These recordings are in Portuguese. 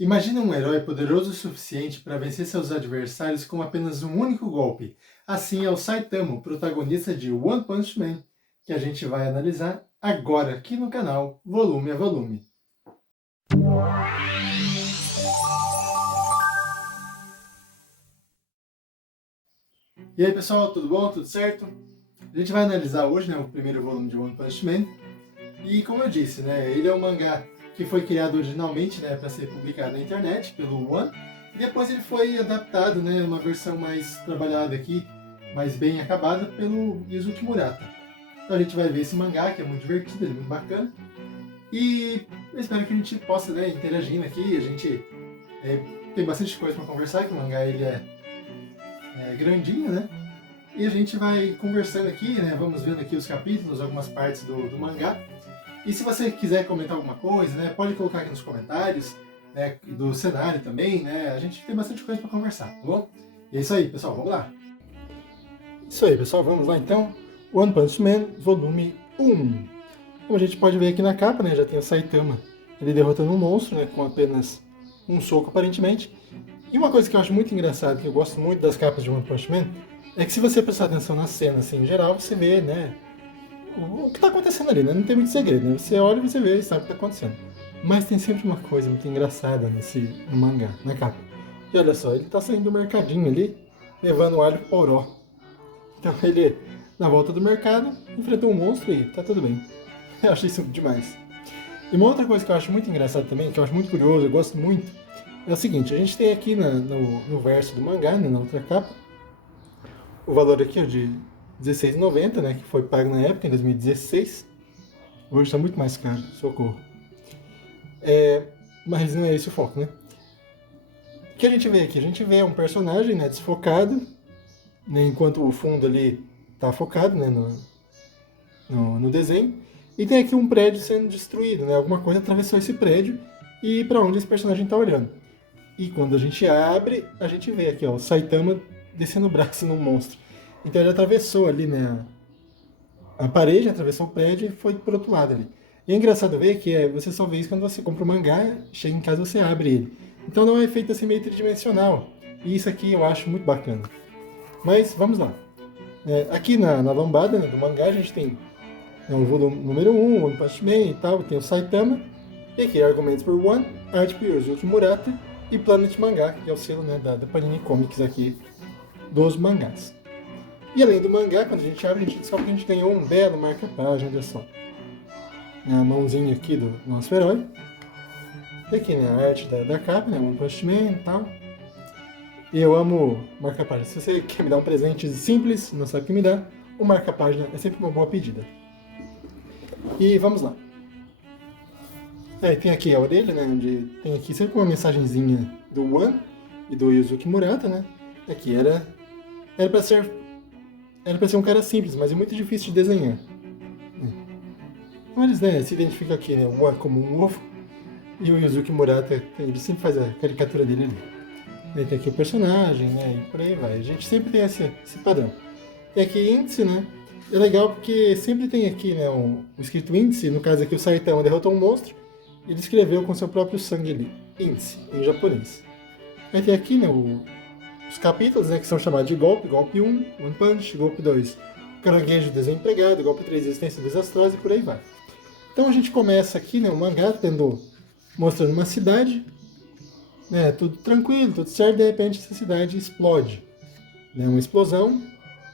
Imagine um herói poderoso o suficiente para vencer seus adversários com apenas um único golpe. Assim é o Saitama, o protagonista de One Punch Man, que a gente vai analisar agora aqui no canal, volume a volume. E aí pessoal, tudo bom? Tudo certo? A gente vai analisar hoje o primeiro volume de One Punch Man. E como eu disse, ele é um mangá que foi criado originalmente para ser publicado na internet pelo One. E depois ele foi adaptado, uma versão mais trabalhada aqui, mais bem acabada, pelo Yuzuki Murata. Então a gente vai ver esse mangá, que é muito divertido, ele é muito bacana. E eu espero que a gente possa interagindo aqui. A gente tem bastante coisa para conversar, que o mangá ele é grandinho, E a gente vai conversando aqui, vamos vendo aqui os capítulos, algumas partes do mangá. E se você quiser comentar alguma coisa, pode colocar aqui nos comentários, do cenário também, A gente tem bastante coisa para conversar, tá bom? E é isso aí, pessoal, vamos lá. Isso aí, pessoal, vamos lá então. One Punch Man, volume 1. Como a gente pode ver aqui na capa, já tem o Saitama, ele derrotando um monstro, com apenas um soco aparentemente. E uma coisa que eu acho muito engraçada, que eu gosto muito das capas de One Punch Man, é que se você prestar atenção na cena, assim, em geral, você vê, o que está acontecendo ali, Não tem muito segredo, Você olha e você vê e sabe o que está acontecendo. Mas tem sempre uma coisa muito engraçada no mangá, na capa. E olha só, ele está saindo do mercadinho ali, levando o alho poró. Então ele, na volta do mercado, enfrentou um monstro e tá tudo bem. Eu achei isso demais. E uma outra coisa que eu acho muito engraçada também, que eu acho muito curioso, eu gosto muito, é o seguinte, a gente tem aqui no verso do mangá, na outra capa, o valor aqui de R$16,90, que foi pago na época, em 2016. Hoje está muito mais caro, socorro. Mas não é esse o foco, O que a gente vê aqui? A gente vê um personagem desfocado, enquanto o fundo ali está focado no desenho. E tem aqui um prédio sendo destruído, Alguma coisa atravessou esse prédio e para onde esse personagem está olhando. E quando a gente abre, a gente vê aqui, o Saitama descendo o braço num monstro. Então ele atravessou ali, a parede, atravessou o prédio e foi pro outro lado ali. E é engraçado ver que você só vê isso quando você compra o mangá, chega em casa e você abre ele. Então não é um efeito assim meio tridimensional. E isso aqui eu acho muito bacana. Mas vamos lá. Aqui na lombada do mangá a gente tem o volume número 1, One Punch Man e tal, tem o Saitama. E aqui argumentos por One, arte por Yuzuki Murata e Planet Mangá, que é o selo da Panini Comics aqui dos mangás. E além do mangá, quando a gente abre, a gente descobre que a gente ganhou um belo marca-página, olha só. A mãozinha aqui do nosso herói. E aqui, a arte da capa, One Punch Man e tal. E eu amo marca-página. Se você quer me dar um presente simples, não sabe o que me dá, o marca-página é sempre uma boa pedida. E vamos lá. Tem aqui a orelha, onde tem aqui sempre uma mensagenzinha do One e do Yuzuki Murata, Aqui era para ser um cara simples, mas é muito difícil de desenhar. Então eles se identificam aqui, o One como um ovo e o Yuzuki Murata, ele sempre faz a caricatura dele ali. Aí tem aqui o personagem, e por aí vai. A gente sempre tem esse padrão. E aqui índice, é legal porque sempre tem aqui, o escrito índice, no caso aqui o Saitama derrotou um monstro, ele escreveu com seu próprio sangue ali, índice, em japonês. Aí tem aqui, os capítulos, que são chamados de golpe, golpe 1, One Punch, golpe 2, caranguejo desempregado, golpe 3, resistência desastrosa e por aí vai. Então a gente começa aqui, o mangá mostrando uma cidade, tudo tranquilo, tudo certo, de repente essa cidade explode. Uma explosão,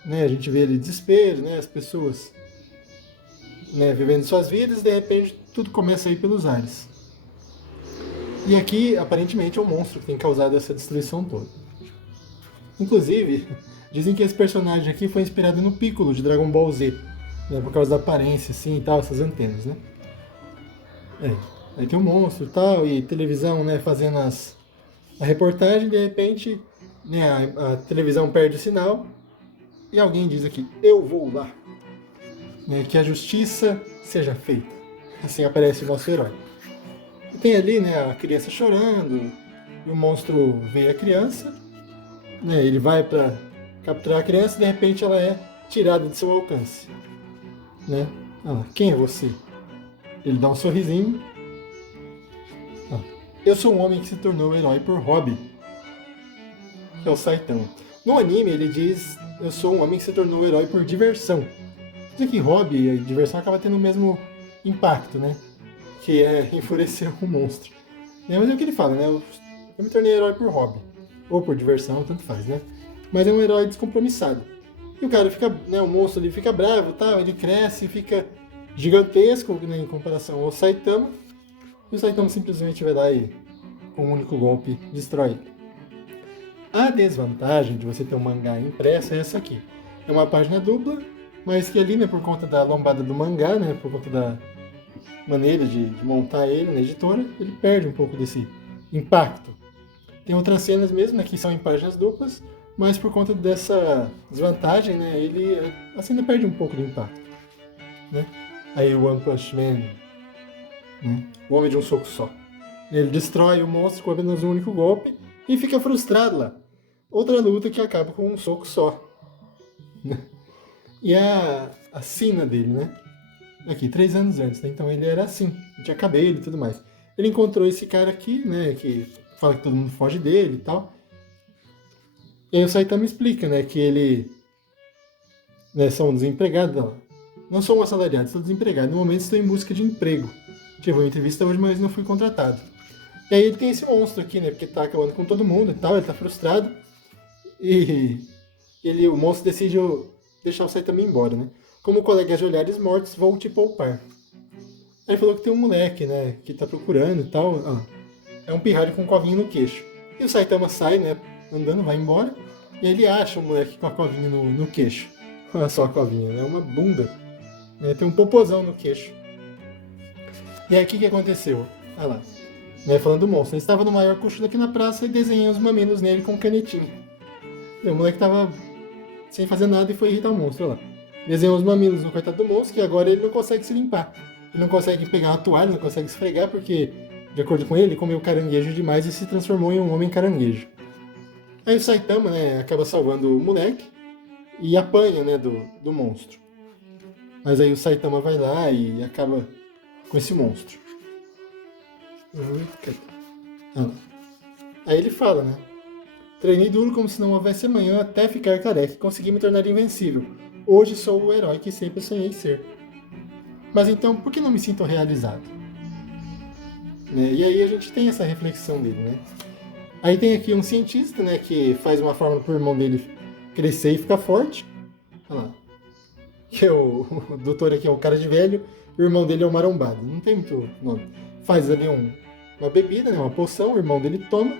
a gente vê ali desespero, as pessoas vivendo suas vidas, de repente tudo começa a ir pelos ares. E aqui, aparentemente, é um monstro que tem causado essa destruição toda. Inclusive, dizem que esse personagem aqui foi inspirado no Piccolo de Dragon Ball Z, por causa da aparência assim e tal, essas antenas, Aí tem um monstro e tal, e televisão, fazendo a reportagem, de repente, a televisão perde o sinal e alguém diz aqui, eu vou lá, que a justiça seja feita. Assim aparece o nosso herói. E tem ali, a criança chorando, e o monstro vê a criança, ele vai para capturar a criança e de repente ela é tirada de seu alcance. Quem é você? Ele dá um sorrisinho. Eu sou um homem que se tornou herói por hobby, que é o Saitama. No anime ele diz, eu sou um homem que se tornou herói por diversão. Quer dizer que hobby e diversão acaba tendo o mesmo impacto, né? Que é enfurecer um monstro. Mas é o que ele fala, né? Eu me tornei herói por hobby. Ou por diversão, tanto faz, né? Mas é um herói descompromissado. E o cara fica, né? O monstro ele fica bravo, tal, ele cresce, fica gigantesco, né, em comparação ao Saitama. E o Saitama simplesmente vai lá e, com um único golpe, destrói ele. A desvantagem de você ter um mangá impresso é essa aqui. É uma página dupla, mas que ali, né, por conta da lombada do mangá, né, por conta da maneira de montar ele na editora, ele perde um pouco desse impacto. Tem outras cenas mesmo, né, que são em páginas duplas, mas por conta dessa desvantagem, né, a cena perde um pouco do impacto, né? Aí o One Punch Man, né, o homem de um soco só. Ele destrói o monstro com apenas um único golpe e fica frustrado lá. Outra luta que acaba com um soco só. E a sina dele, né? Aqui, 3 anos antes, né? Então ele era assim, tinha cabelo e tudo mais. Ele encontrou esse cara aqui, né? Que fala que todo mundo foge dele e tal. E aí o Saitama explica, né? Que ele, né, são desempregados. Não sou um assalariado, sou desempregado. No momento estou em busca de emprego. Tive uma entrevista hoje, mas não fui contratado. E aí ele tem esse monstro aqui, né? Porque tá acabando com todo mundo e tal, ele tá frustrado. E o monstro decide deixar o Saitama embora, né? Como colegas de olhares mortos, vou te poupar. Aí falou que tem um moleque, né? Que tá procurando e tal. É um pirralho com um covinho no queixo. E o Saitama sai, né? Andando, vai embora. E ele acha o moleque com a covinha no queixo. Olha só a covinha, né? Uma bunda. Tem um popozão no queixo. E aí o que aconteceu? Olha lá. Né, falando do monstro. Ele estava no maior cochilo aqui na praça e desenhei os mamilos nele com canetinha. E o moleque tava sem fazer nada e foi irritar o monstro. Olha lá. Desenhou os mamilos no coitado do monstro, que agora ele não consegue se limpar. Ele não consegue pegar uma toalha, não consegue esfregar, porque, de acordo com ele, comeu caranguejo demais e se transformou em um homem caranguejo. Aí o Saitama, né, acaba salvando o moleque e apanha, né, do monstro. Mas aí o Saitama vai lá e acaba com esse monstro. Aí ele fala, né? Treinei duro como se não houvesse amanhã até ficar careca e consegui me tornar invencível. Hoje sou o herói que sempre sonhei ser. Mas então, por que não me sinto realizado? Né? E aí a gente tem essa reflexão dele, né? Aí tem aqui um cientista, né, que faz uma fórmula para o irmão dele crescer e ficar forte. Olha lá. Que é o doutor aqui é o cara de velho, o irmão dele é o marombado. Não tem muito nome. Faz ali uma bebida, né, uma poção, o irmão dele toma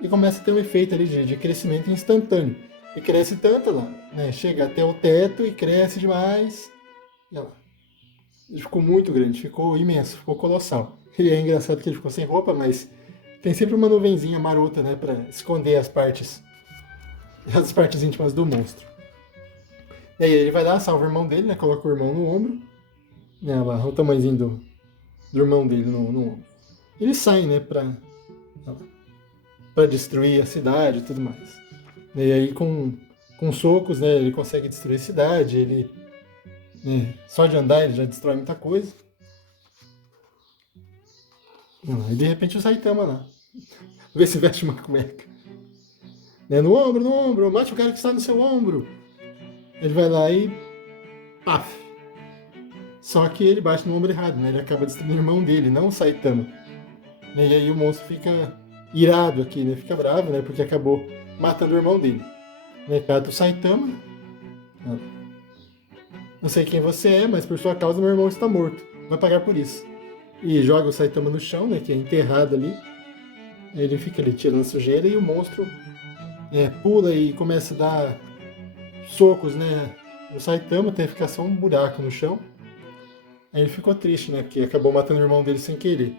e começa a ter um efeito ali de crescimento instantâneo. E cresce tanto lá, né, chega até o teto e cresce demais. E olha lá. Ele ficou muito grande, ficou imenso, ficou colossal. E é engraçado que ele ficou sem roupa, mas tem sempre uma nuvenzinha marota, né, para esconder as partes íntimas do monstro. E aí ele vai lá, salva o irmão dele, né, coloca o irmão no ombro, né, lá, o tamanhozinho do irmão dele no ombro. Ele sai, né, para destruir a cidade e tudo mais. E aí com socos, né, ele consegue destruir a cidade, ele, né, só de andar ele já destrói muita coisa. E de repente o Saitama lá, vê se veste uma cueca. Né, no ombro, mate o cara que está no seu ombro. Ele vai lá e paf. Só que ele bate no ombro errado, né? Ele acaba destruindo o irmão dele, não o Saitama. E aí o monstro fica irado aqui, né? Fica bravo, né? Porque acabou matando o irmão dele. Né? Cata o Saitama. Não sei quem você é, mas por sua causa meu irmão está morto. Vai pagar por isso. E joga o Saitama no chão, né? Que é enterrado ali. Aí ele fica ali tirando sujeira e o monstro pula e começa a dar socos, né? O Saitama até ficar só um buraco no chão. Aí ele ficou triste, né? Porque acabou matando o irmão dele sem querer.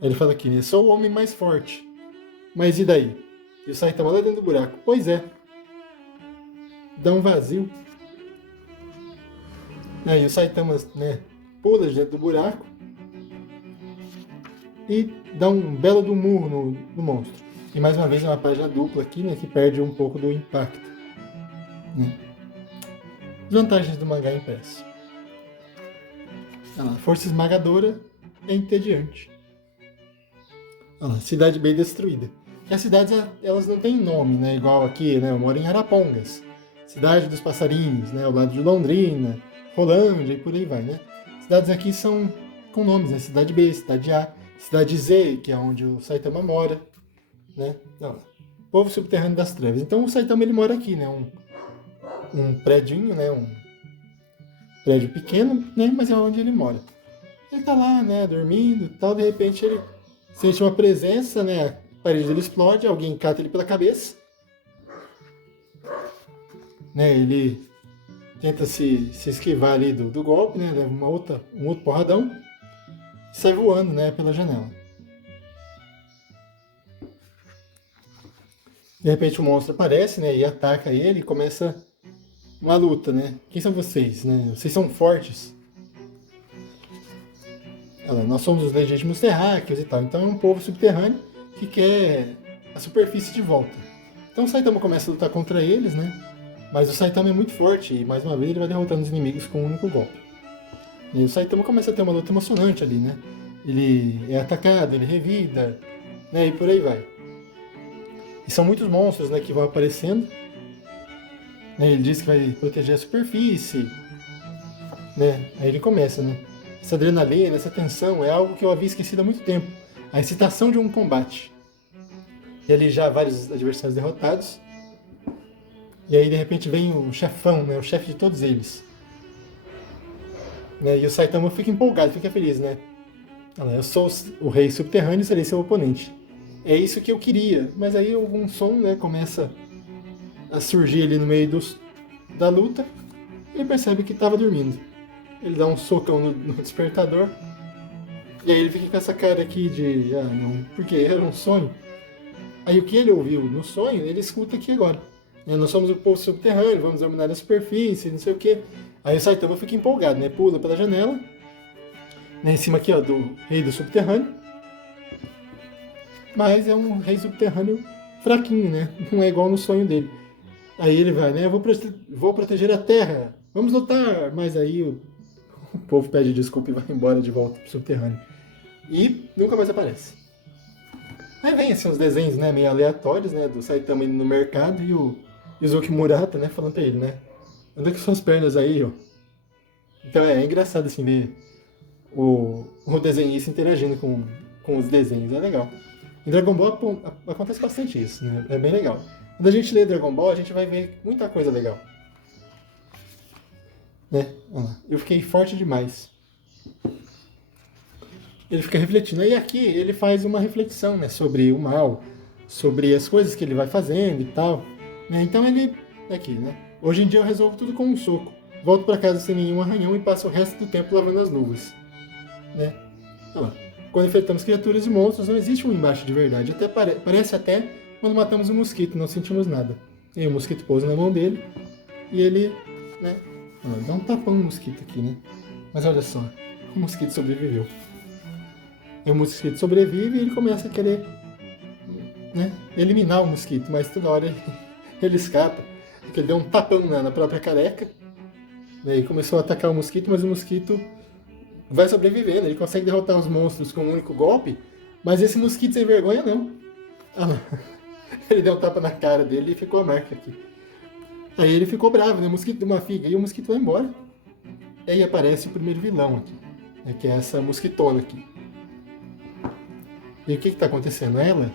Aí ele fala aqui, né? Sou o homem mais forte. Mas e daí? E o Saitama lá dentro do buraco. Pois é. Dá um vazio. Aí o Saitama, né? Pula dentro do buraco. E dá um belo do murro no monstro. E mais uma vez é uma página dupla aqui, né? Que perde um pouco do impacto. Né? Vantagens do mangá impresso. Força esmagadora é entediante. Olha lá, cidade bem destruída. E as cidades, elas não têm nome, né? Igual aqui, né? Eu moro em Arapongas. Cidade dos Passarinhos, né? Ao lado de Londrina, Rolândia e por aí vai, né? Cidades aqui são com nomes, né? Cidade B, Cidade A, Cidade Z, que é onde o Saitama mora, né? Olha lá. Povo subterrâneo das trevas. Então o Saitama ele mora aqui, né? Um prédinho, né? Um prédio pequeno, né? Mas é onde ele mora. Ele tá lá, né? Dormindo e tal. De repente ele sente uma presença, né? A parede dele explode, alguém cata ele pela cabeça, né? Ele tenta se esquivar ali do golpe, né? Leva um outro porradão e sai voando, né? Pela janela. De repente o monstro aparece, né? E ataca ele e começa uma luta, né? Quem são vocês, né? Vocês são fortes. Nós somos os legítimos terráqueos e tal. Então é um povo subterrâneo que quer a superfície de volta. Então o Saitama começa a lutar contra eles, né? Mas o Saitama é muito forte e mais uma vez ele vai derrotando os inimigos com um único golpe. E o Saitama começa a ter uma luta emocionante ali, né? Ele é atacado, ele revida, né? E por aí vai. E são muitos monstros, né, que vão aparecendo. Né? Ele diz que vai proteger a superfície, né? Aí ele começa, né? Essa adrenalina, essa tensão é algo que eu havia esquecido há muito tempo. A excitação de um combate. E ali já vários adversários derrotados. E aí de repente vem o chefão, né? O chefe de todos eles. Né? E o Saitama fica empolgado, fica feliz, né? Eu sou o rei subterrâneo e serei seu oponente. É isso que eu queria. Mas aí algum som, né, começa a surgir ali no meio da luta. E ele percebe que estava dormindo. Ele dá um socão no despertador. E aí ele fica com essa cara aqui de... Ah, não, porque era um sonho. Aí o que ele ouviu no sonho, ele escuta aqui agora. Nós somos o povo subterrâneo, vamos dominar a superfície, não sei o quê. Aí o Saitama fica empolgado, né? Pula pela janela. Né, em cima aqui, ó, do rei do subterrâneo. Mas é um rei subterrâneo fraquinho, né? Não é igual no sonho dele. Aí ele vai, né? Eu vou proteger a terra. Vamos lutar. Mas aí o povo pede desculpa e vai embora de volta pro subterrâneo. E nunca mais aparece. Aí vem assim, uns desenhos, né, meio aleatórios, né? Do Saitama indo no mercado e o Izuki Murata, né? Falando pra ele, né? Anda com suas pernas aí, ó. Então é engraçado assim ver o desenhista interagindo com os desenhos. É legal. Em Dragon Ball acontece bastante isso, né? É bem legal. Quando a gente lê Dragon Ball, a gente vai ver muita coisa legal. Né? Olha lá. Eu fiquei forte demais. Ele fica refletindo. E aqui ele faz uma reflexão, né, sobre o mal, sobre as coisas que ele vai fazendo e tal. Né? Então ele... Aqui, né? Hoje em dia eu resolvo tudo com um soco. Volto para casa sem nenhum arranhão e passo o resto do tempo lavando as luvas. Né? Olha lá. Quando enfrentamos criaturas e monstros, não existe um embate de verdade. Até parece até quando matamos um mosquito, não sentimos nada. E o mosquito pousa na mão dele e ele, né, dá um tapão no mosquito aqui, né? Mas olha só, o mosquito sobreviveu. E o mosquito sobrevive e ele começa a querer, né, eliminar o mosquito, mas toda hora ele escapa. Porque ele deu um tapão na própria careca, né, e começou a atacar o mosquito, mas o mosquito vai sobrevivendo, ele consegue derrotar os monstros com um único golpe, mas esse mosquito sem vergonha não. Ah, não. Ele deu um tapa na cara dele e ficou a marca aqui. Aí ele ficou bravo, né? O mosquito deu uma figa e o mosquito vai embora. E aí aparece o primeiro vilão aqui, né? Que é essa mosquitona aqui. E o que está acontecendo? Ela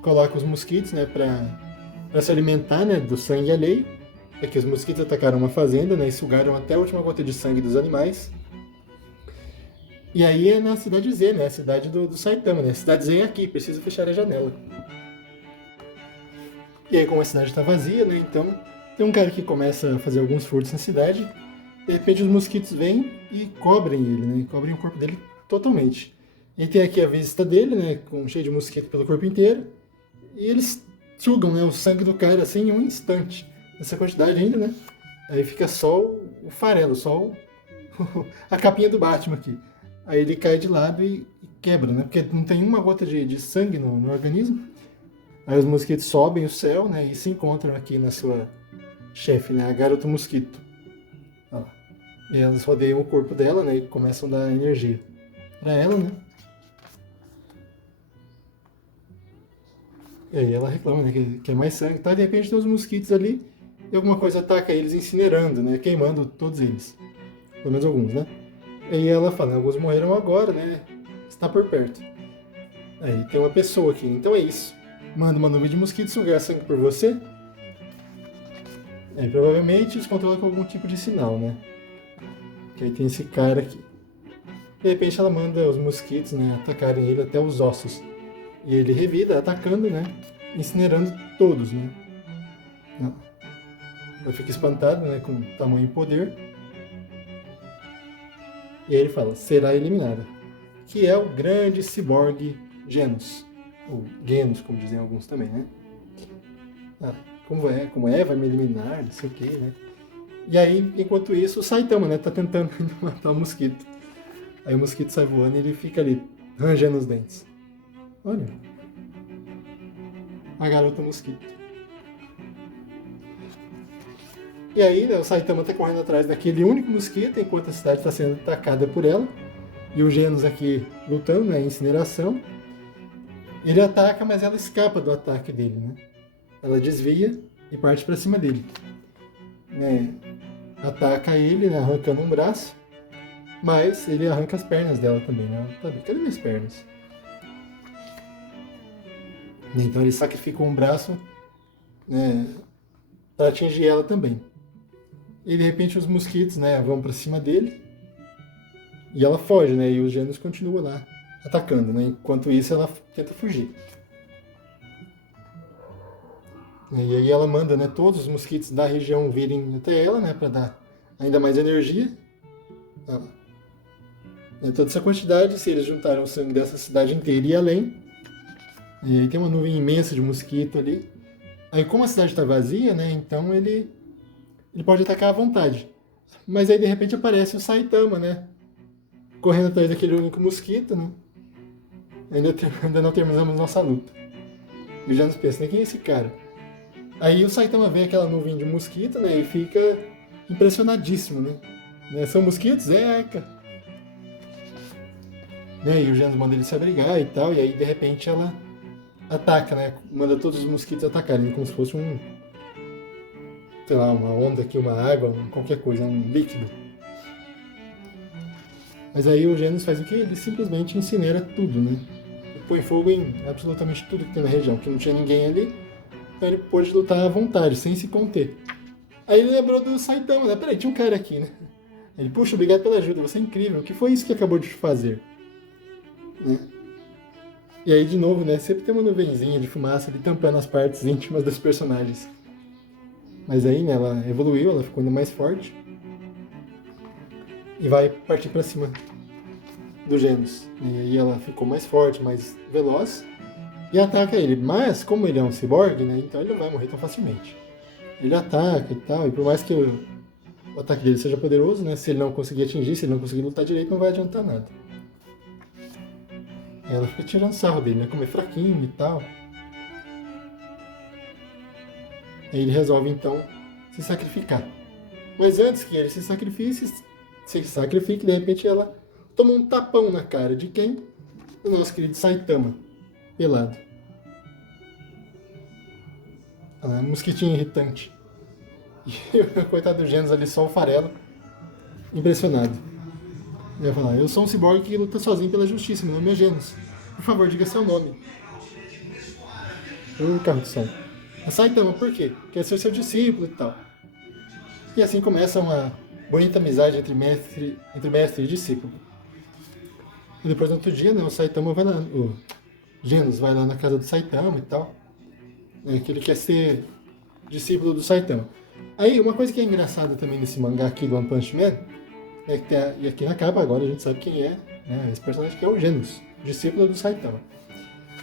coloca os mosquitos, né, para se alimentar, né, do sangue alheio. É que os mosquitos atacaram uma fazenda, né, e sugaram até a última gota de sangue dos animais. E aí é na cidade Z, né? A cidade do Saitama, né? A cidade Z é aqui, precisa fechar a janela. E aí, como a cidade está vazia, né? Então, tem um cara que começa a fazer alguns furtos na cidade. De repente, os mosquitos vêm e cobrem ele, né? Cobrem o corpo dele totalmente. E tem aqui a vista dele, né? Cheio de mosquito pelo corpo inteiro. E eles sugam, né, o sangue do cara assim em um instante. Nessa quantidade ainda, né? Aí fica só o farelo, só a capinha do Batman aqui. Aí ele cai de lado e quebra, né? Porque não tem uma gota de sangue no organismo. Aí os mosquitos sobem o céu, né? E se encontram aqui na sua chefe, né? A garota mosquito. Ó. E elas rodeiam o corpo dela, né? E começam a dar energia pra ela, né? E aí ela reclama, né, que quer mais sangue, tá? De repente tem os mosquitos ali e alguma coisa ataca eles, incinerando, né? Queimando todos eles. Pelo menos alguns, né? E aí ela fala, alguns morreram agora, né? Está por perto. Aí tem uma pessoa aqui, então é isso. Manda uma nuvem de mosquitos sugar sangue por você. Aí provavelmente eles controlam com algum tipo de sinal, né? Que aí tem esse cara aqui. De repente ela manda os mosquitos, né, atacarem ele até os ossos. E ele revida, atacando, né? Incinerando todos, né? Ela fica espantada, né, com tamanho e poder. E aí ele fala, será eliminada. Que é o grande ciborgue Genos. Ou Genos, como dizem alguns também, né? Ah, como é, vai me eliminar, não sei o que, né? E aí, enquanto isso, o Saitama, né, tá tentando matar o mosquito. Aí o mosquito sai voando e ele fica ali, rangendo os dentes. Olha, a garota mosquito. E aí, né, o Saitama tá correndo atrás daquele único mosquito, enquanto a cidade está sendo atacada por ela. E o Genos aqui lutando, né, incineração. Ele ataca, mas ela escapa do ataque dele, né? Ela desvia e parte para cima dele. Né? Ataca ele, né, arrancando um braço. Mas ele arranca as pernas dela também, né? Tá, cadê minhas pernas? Então ele sacrifica um braço, né, para atingir ela também. E de repente os mosquitos, né, vão para cima dele e ela foge, né? E os Genos continuam lá atacando, né? Enquanto isso ela tenta fugir. E aí ela manda, né, todos os mosquitos da região virem até ela, né, para dar ainda mais energia. Toda essa quantidade, se eles juntaram o sangue dessa cidade inteira e além. E aí tem uma nuvem imensa de mosquito ali. Aí como a cidade está vazia, né, então ele pode atacar à vontade. Mas aí de repente aparece o Saitama, né, correndo atrás daquele único mosquito, né. Ainda não terminamos nossa luta. E já nos pensa, né, quem é esse cara? Aí o Saitama vê aquela nuvem de mosquito, né, e fica impressionadíssimo, né. São mosquitos? É, cara. Né, e o Genos manda ele se abrigar e tal, e aí de repente ela ataca, né, manda todos os mosquitos atacarem, como se fosse sei lá, uma onda aqui, uma água, qualquer coisa, um líquido. Mas aí o Genos faz o quê? Ele simplesmente incinera tudo, né? Ele põe fogo em absolutamente tudo que tem na região, que não tinha ninguém ali, então ele pôde lutar à vontade, sem se conter. Aí ele lembrou do Saitama, né? Peraí, tinha um cara aqui, né? Ele, puxa, obrigado pela ajuda, você é incrível, o que foi isso que acabou de fazer? Né? E aí, de novo, né? Sempre tem uma nuvenzinha de fumaça ali tampando as partes íntimas dos personagens. Mas aí, né, ela evoluiu, ela ficou ainda mais forte. E vai partir para cima do Genos. E aí ela ficou mais forte, mais veloz. E ataca ele. Mas, como ele é um ciborgue, né, então ele não vai morrer tão facilmente. Ele ataca e tal. E por mais que o ataque dele seja poderoso, né, se ele não conseguir atingir, se ele não conseguir lutar direito, não vai adiantar nada. Aí ela fica tirando sarro dele, né, como é fraquinho e tal. Aí ele resolve, então, se sacrificar. Mas antes que ele se sacrifique, de repente ela toma um tapão na cara de quem? Do nosso querido Saitama, pelado. Um mosquitinho irritante. E o coitado do Genos ali, só o farelo, impressionado. Ele vai falar, eu sou um ciborgue que luta sozinho pela justiça, meu nome é Genos. Por favor, diga seu nome. Carro de som. Saitama, por quê? Quer ser seu discípulo e tal. E assim começa uma bonita amizade entre mestre e discípulo. E depois, no outro dia, né, o Saitama vai lá, o Genos vai lá na casa do Saitama e tal, né, que ele quer ser discípulo do Saitama. Aí, uma coisa que é engraçada também nesse mangá aqui do One Punch Man, é que e aqui na capa agora a gente sabe quem é, né, esse personagem que é o Genos, discípulo do Saitama.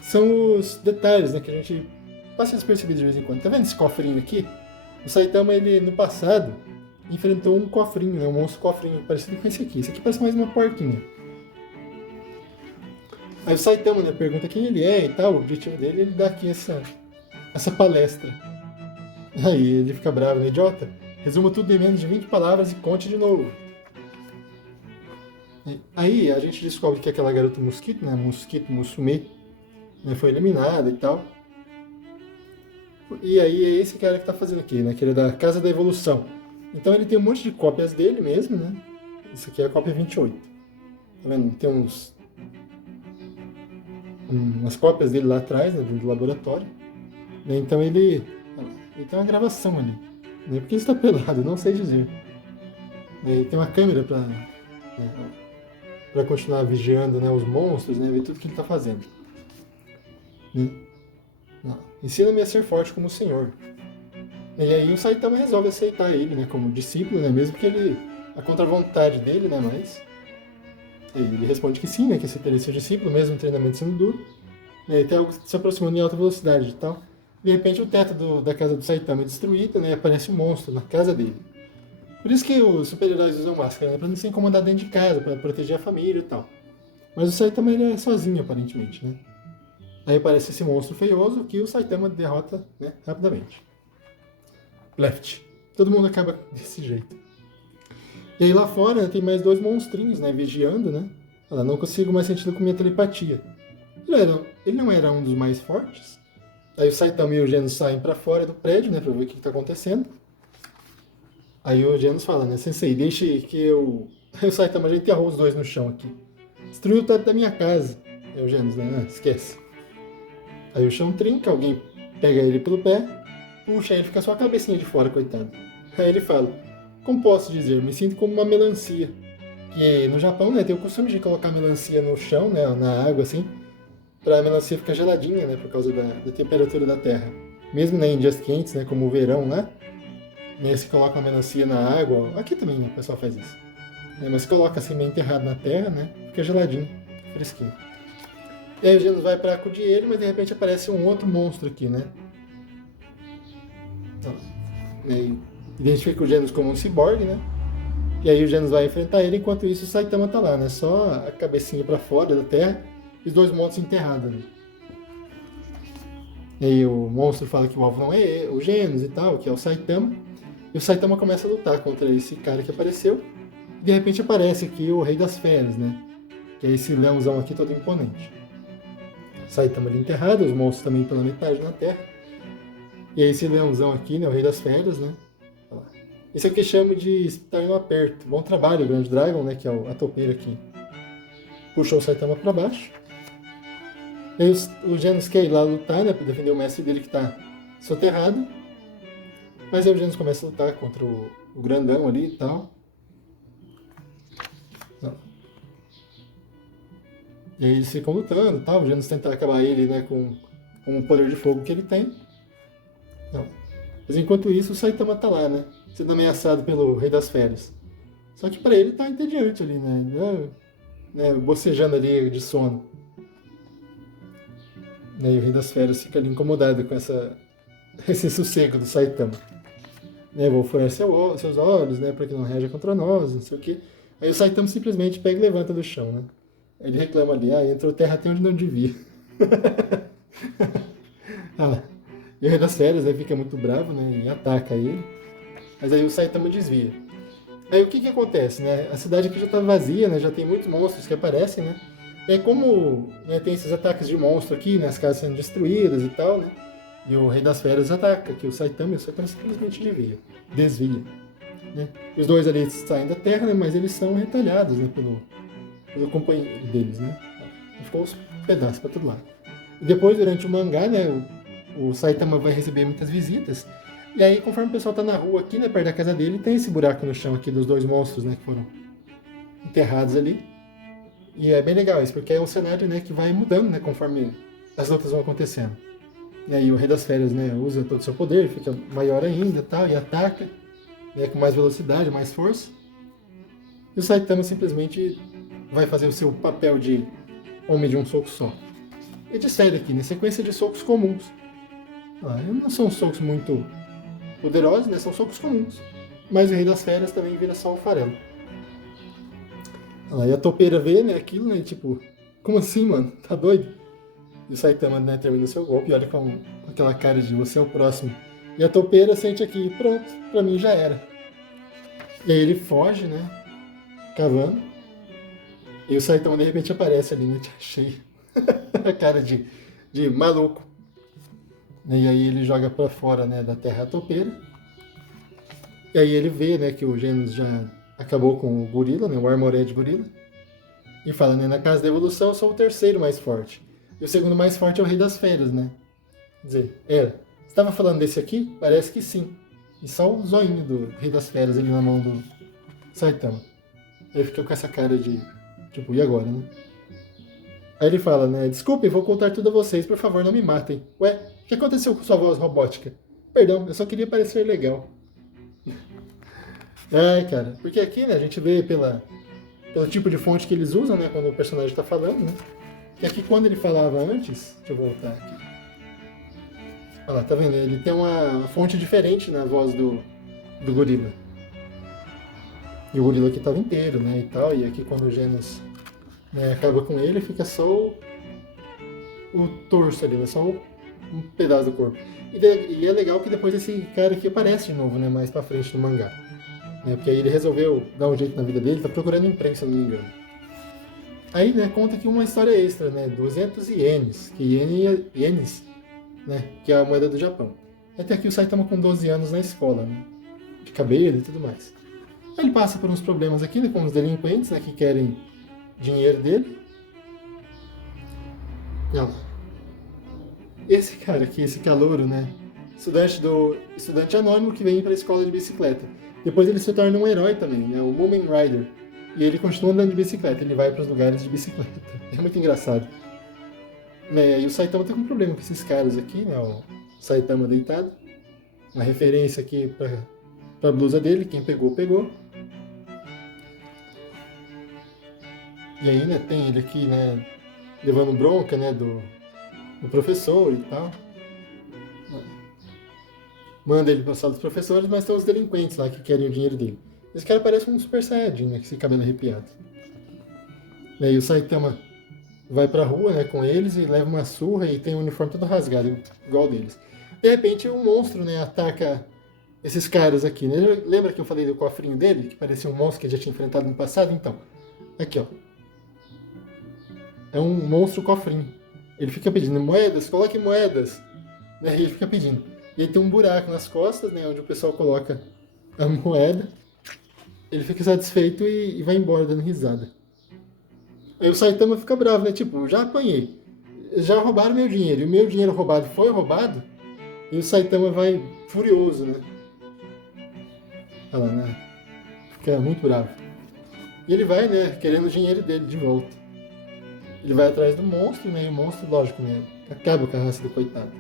São os detalhes, né, que a gente passa despercebido de vez em quando. Tá vendo esse cofrinho aqui? O Saitama, ele, no passado, enfrentou um cofrinho, né, um monstro cofrinho, parecido com esse aqui. Esse aqui parece mais uma porquinha. Aí o Saitama, né, pergunta quem ele é e tal, o objetivo dele, ele dá aqui essa palestra. Aí ele fica bravo, né, idiota? Resuma tudo em menos de 20 palavras e conte de novo. Aí a gente descobre que aquela garota mosquito, né, Mosquito Musume, né, foi eliminada e tal. E aí é esse cara que tá fazendo aqui, né? Que ele é da Casa da Evolução. Então ele tem um monte de cópias dele mesmo, né? Isso aqui é a cópia 28. Tá vendo? Tem umas cópias dele lá atrás, né? Do laboratório. Né? Então ele tem uma gravação ali. Né? Porque ele está pelado, não sei dizer. Ele tem uma câmera para continuar vigiando, né, os monstros, né? Ver tudo que ele está fazendo. Né? Ensina-me a ser forte como o senhor. E aí o Saitama resolve aceitar ele, né, como discípulo, né, mesmo que ele, a contra a vontade dele, né, mas ele responde que sim, né, que aceitaria seu discípulo, mesmo o treinamento sendo duro. E tem algo se aproximando em alta velocidade e tal. De repente o teto da casa do Saitama é destruído, né, e aparece um monstro na casa dele. Por isso que os super-heróis usam máscara, né, para não se incomodar dentro de casa, para proteger a família e tal. Mas o Saitama ele é sozinho, aparentemente, né. Aí aparece esse monstro feioso que o Saitama derrota, né, rapidamente. Left. Todo mundo acaba desse jeito. E aí lá fora, né, tem mais dois monstrinhos, né, vigiando, né? Ela não consigo mais sentir com minha telepatia. Ele não era um dos mais fortes. Aí o Saitama e o Genos saem pra fora do prédio, né, pra ver o que tá acontecendo. Aí o Genos fala, né, Sensei, deixe que eu... Aí o Saitama já enterrou os dois no chão aqui. Destruiu o teto da minha casa. Aí o Genos, né, esquece. Aí o chão trinca, alguém pega ele pelo pé, puxa, ele fica só a cabecinha de fora, coitado. Aí ele fala, como posso dizer, me sinto como uma melancia. Que no Japão, né, tem o costume de colocar melancia no chão, né, na água, assim, pra melancia ficar geladinha, né, por causa da temperatura da terra. Mesmo né, em dias quentes, né, como o verão lá, né, se coloca uma melancia na água, aqui também né, o pessoal faz isso. Mas se coloca assim meio enterrado na terra, né, fica geladinho, fresquinho. E aí o Genos vai pra acudir ele, mas de repente aparece um outro monstro aqui, né. Identifica o Genos como um ciborgue, né? E aí o Genos vai enfrentar ele, enquanto isso o Saitama tá lá, né? Só a cabecinha pra fora da terra e os dois monstros enterrados ali. E aí o monstro fala que o alvo não é o Genos e tal, que é o Saitama. E o Saitama começa a lutar contra esse cara que apareceu. E de repente aparece aqui o Rei das Feras, né? Que é esse leãozão aqui todo imponente. Saitama ali enterrado, os monstros também pela metade na terra. E aí esse leãozão aqui, né? O Rei das Feras, né? Isso aqui chamo de estar no aperto. Bom trabalho, Grande Dragon, né? Que é a topeira aqui. Puxou o Saitama pra baixo. E aí o Genos quer ir lá lutar, né? Pra defender o mestre dele que tá soterrado. Mas aí o Genos começa a lutar contra o grandão ali e tal. E aí eles ficam lutando e tal. O Genos tenta acabar ele, né? Com o poder de fogo que ele tem. Não. Mas enquanto isso, o Saitama tá lá, né? Sendo ameaçado pelo Rei das Feras. Só que pra ele tá entediante ali, né? Bocejando ali de sono. E o Rei das Feras fica ali incomodado com esse sossego do Saitama. Vou furar seus olhos, né? Pra que não reaja contra nós, não sei o quê. Aí o Saitama simplesmente pega e levanta do chão, né? Ele reclama ali, entrou terra até onde não devia. E o Rei das Feras aí fica muito bravo, né? E ataca ele. Mas aí o Saitama desvia. Aí o que acontece, né? A cidade aqui já tá vazia, né? Já tem muitos monstros que aparecem, né? É como né, tem esses ataques de monstro aqui, né? As casas sendo destruídas e tal, né? E o Rei das Feras ataca, que o Saitama simplesmente desvia. Né? Os dois ali saem da terra, né? Mas eles são retalhados, né? Pelo companheiro deles, né? E ficou uns pedaços pra todo lado. E depois, durante o mangá, né? O Saitama vai receber muitas visitas. E aí, conforme o pessoal tá na rua aqui, né, perto da casa dele, tem esse buraco no chão aqui dos dois monstros, né, que foram enterrados ali. E é bem legal isso, porque é um cenário, né, que vai mudando, né, conforme as lutas vão acontecendo. E aí o Rei das Feras, né, usa todo o seu poder, fica maior ainda, tal, e ataca, né, com mais velocidade, mais força. E o Saitama simplesmente vai fazer o seu papel de homem de um soco só. E despede aqui, né, sequência de socos comuns. Não são socos muito poderosos, né? São socos comuns. Mas o Rei das Feras também vira só o farelo. E a topeira vê, né, aquilo, né? Tipo, como assim, mano? Tá doido? E o Saitama, né, termina o seu golpe e olha com aquela cara de você é o próximo. E a topeira sente aqui, pronto, pra mim já era. E aí ele foge, né? Cavando. E o Saitama de repente aparece ali, né? Cheio. A cara de maluco. né, e aí ele joga pra fora, né, da Terra topeira. E aí ele vê, né, que o Genos já acabou com o gorila, né, o Armored gorila. E fala, né, na casa da evolução eu sou o terceiro mais forte. E o segundo mais forte é o Rei das Feras, né? Quer dizer, era. Você estava falando desse aqui? Parece que sim. E só o zoinho do Rei das Feras ali na mão do Saitama. Aí fica com essa cara de, tipo, e agora, né? Aí ele fala, né, desculpe, vou contar tudo a vocês, por favor, não me matem. Ué, o que aconteceu com sua voz robótica? Perdão, eu só queria parecer legal. Ai, cara, porque aqui, né, a gente vê pelo tipo de fonte que eles usam, né, quando o personagem está falando, né? Que aqui quando ele falava antes, deixa eu voltar aqui. Olha lá, tá vendo? Ele tem uma fonte diferente na voz do gorila. E o gorila aqui tava inteiro, né, e tal, e aqui quando o Genos, né, acaba com ele, fica só o torso ali, né, só um pedaço do corpo. E é legal que depois esse cara aqui aparece de novo, né, mais pra frente no mangá. Né, porque aí ele resolveu dar um jeito na vida dele, tá procurando emprego, se eu não me engano. Aí, né, conta aqui uma história extra, né, 200 ienes, ienes, né, que é a moeda do Japão. Até aqui o Saitama com 12 anos na escola, né, de cabelo e tudo mais. Aí ele passa por uns problemas aqui, né, com os delinquentes, né, que querem dinheiro dele. Não. Esse cara aqui, esse calouro, né, estudante anônimo que vem para a escola de bicicleta. Depois ele se torna um herói também, né, o Moomin Rider. E ele continua andando de bicicleta, ele vai para os lugares de bicicleta. É muito engraçado. Né, e o Saitama tem um problema com esses caras aqui, né, o Saitama deitado. Uma referência aqui para a blusa dele, quem pegou, pegou. E aí, né, tem ele aqui, né, levando bronca, né, do professor e tal. Manda ele pra sala dos professores, mas tem os delinquentes lá que querem o dinheiro dele. Esse cara parece um Super Saiyajin, né, com esse cabelo arrepiado. E aí o Saitama vai pra rua, né, com eles e leva uma surra e tem o uniforme todo rasgado, igual deles. De repente um monstro, né, ataca esses caras aqui, né? Lembra que eu falei do cofrinho dele, que parecia um monstro que ele já tinha enfrentado no passado? Então, aqui ó. É um monstro cofrinho. Ele fica pedindo moedas, coloque moedas. Né? E ele fica pedindo. E aí tem um buraco nas costas, né, onde o pessoal coloca a moeda. Ele fica satisfeito e vai embora dando risada. Aí o Saitama fica bravo, né? Tipo, já apanhei. Já roubaram meu dinheiro. E o meu dinheiro roubado foi roubado. E o Saitama vai furioso, né? Olha lá, né? Fica muito bravo. E ele vai, né, querendo o dinheiro dele de volta. Ele vai atrás do monstro, né? E o monstro, lógico, né? Acaba com a raça do coitado.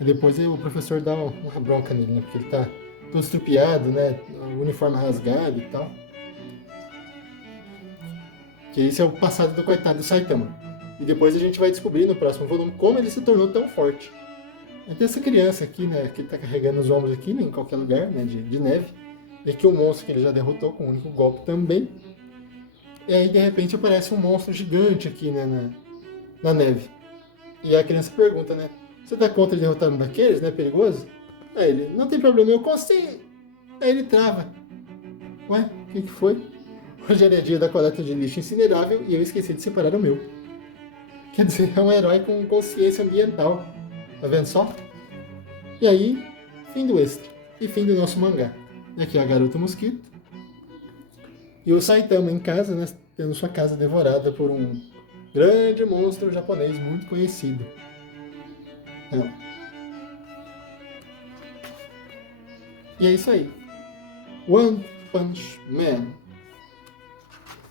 E depois o professor dá uma bronca nele, né? Porque ele tá todo estrupiado, né? O uniforme rasgado e tal. Que esse é o passado do coitado do Saitama. E depois a gente vai descobrir no próximo volume como ele se tornou tão forte. Tem essa criança aqui, né? Que ele tá carregando os ombros aqui, né, em qualquer lugar, né? De neve. E aqui o monstro que ele já derrotou com um único golpe também. E aí, de repente, aparece um monstro gigante aqui, né, na neve. E a criança pergunta, né? Você dá conta de derrotar um daqueles, né? Perigoso? Aí ele, não tem problema, eu consigo. Aí ele trava. Ué, o que foi? Hoje era dia da coleta de lixo incinerável e eu esqueci de separar o meu. Quer dizer, é um herói com consciência ambiental. Tá vendo só? E aí, fim do extra. E fim do nosso mangá. Aqui a garota mosquito. E o Saitama em casa, né? Tendo sua casa devorada por um grande monstro japonês muito conhecido. E é isso aí. One Punch Man.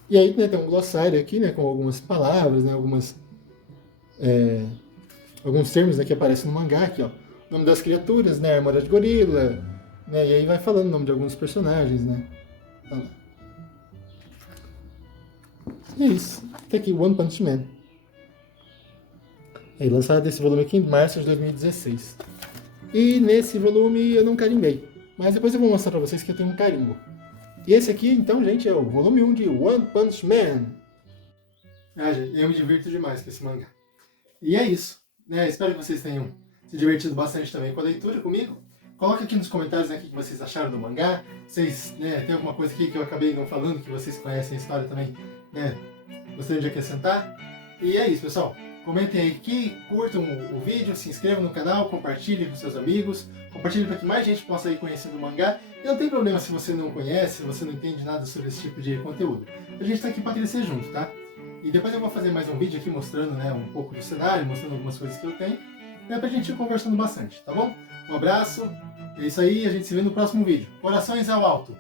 E aí, né, tem um glossário aqui, né, com algumas palavras, né, alguns termos, né, que aparecem no mangá aqui, ó. O nome das criaturas, né, armadura de gorila, né, e aí vai falando o nome de alguns personagens, né. E é isso. Tá aqui, One Punch Man. É lançado esse volume aqui em março de 2016. E nesse volume eu não carimbei. Mas depois eu vou mostrar pra vocês que eu tenho um carimbo. E esse aqui, então, gente, é o volume 1 de One Punch Man. Ah, gente, eu me divirto demais com esse mangá. E é isso. Né? Espero que vocês tenham se divertido bastante também com a leitura comigo. Coloca aqui nos comentários, né, o que vocês acharam do mangá. Vocês, né, tem alguma coisa aqui que eu acabei não falando, que vocês conhecem a história também, né? Gostariam de acrescentar? E é isso, pessoal. Comentem aí que curtam o vídeo, se inscrevam no canal, compartilhem com seus amigos, compartilhem para que mais gente possa ir conhecendo o mangá. E não tem problema se você não conhece, se você não entende nada sobre esse tipo de conteúdo. A gente está aqui para crescer junto, tá? E depois eu vou fazer mais um vídeo aqui mostrando, né, um pouco do cenário, mostrando algumas coisas que eu tenho, pra gente ir conversando bastante, tá bom? Um abraço, é isso aí, a gente se vê no próximo vídeo. Corações ao alto!